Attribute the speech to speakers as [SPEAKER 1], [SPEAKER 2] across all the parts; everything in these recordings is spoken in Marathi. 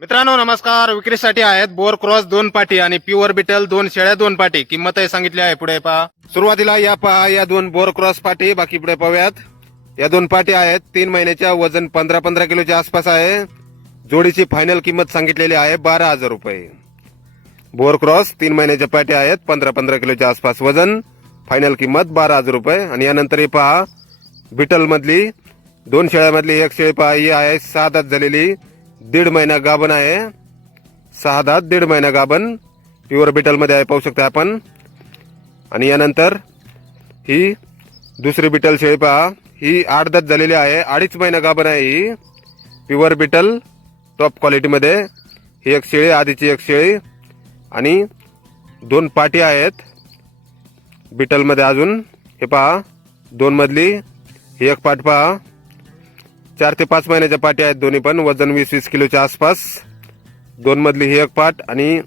[SPEAKER 1] मित्रांनो नमस्कार. विक्रीसाठी आहेत बोर क्रॉस दोन पाटी आणि प्युअर बिटल दोन शेळ्या दोन पाटी. किंमत आहे सांगितली आहे. पुढे पहा. सुरुवातीला या पहा या दोन बोर क्रॉस पाटी. बाकी पुढे पाहूयात. या दोन पाटी आहेत. तीन महिन्याच्या वजन पंधरा पंधरा किलोच्या आसपास आहे. जोडीची फायनल किंमत सांगितलेली आहे बारा हजार रुपये. बोर क्रॉस तीन महिन्याच्या पाठी आहेत. पंधरा पंधरा किलोच्या आसपास वजन. फायनल किंमत बारा हजार रुपये. आणि यानंतर हे पहा बिटल मधली दोन शेळ्यामधली एक शेळी पहा ही आहे सात दात झालेली. दीड महिना गाभण आहे. सहा दहा दीड महिना गाभण. प्युअर बिटलमध्ये आहे पाहू शकता आपण. आणि यानंतर ही दुसरी बिटल शेळी पहा. ही आठ दात झालेली आहे अडीच महिना गाभण आहे ही. प्युअर बिटल टॉप क्वालिटीमध्ये ही एक शेळी आधीची एक शेळी. आणि दोन पाटी आहेत बिटलमध्ये अजून. हे पहा दोन मधली. ही एक पाट पहा. चार ते पाच महिन्याच्या पाठी आहेत दोन्ही पण वजन वीस वीस किलोच्या आसपास. दोन मधली ही एक पाट आणि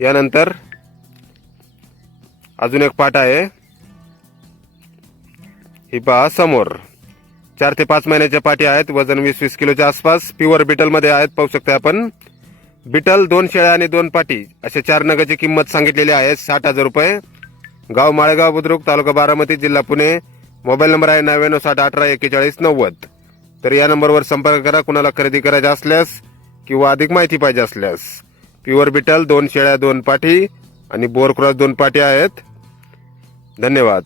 [SPEAKER 1] यानंतर अजून एक पाट आहे. ही पहा समोर. चार ते पाच महिन्याच्या पाठी आहेत वजन वीस वीस किलोच्या आसपास. प्युअर बिटलमध्ये आहेत पाहू शकता आपण. बिटल दोन शेळ्या आणि दोन पाटी. अशा चार नगाची किंमत सांगितलेली आहे साठ हजार रुपये. गाव माळेगाव बुद्रुक तालुका बारामती जिल्हा पुणे. मोबाईल नंबर आहे नव्याण्णव साठ अठरा एक्केचाळीस नव्वद. तर या नंबरवर संपर्क करा. कुणाला खरेदी करायचा असल्यास किंवा अधिक माहिती पाहिजे असल्यास. प्युअर बिटल दोन शेळ्या दोन पाठी आणि बोर क्रॉस दोन पाठी आहेत. धन्यवाद.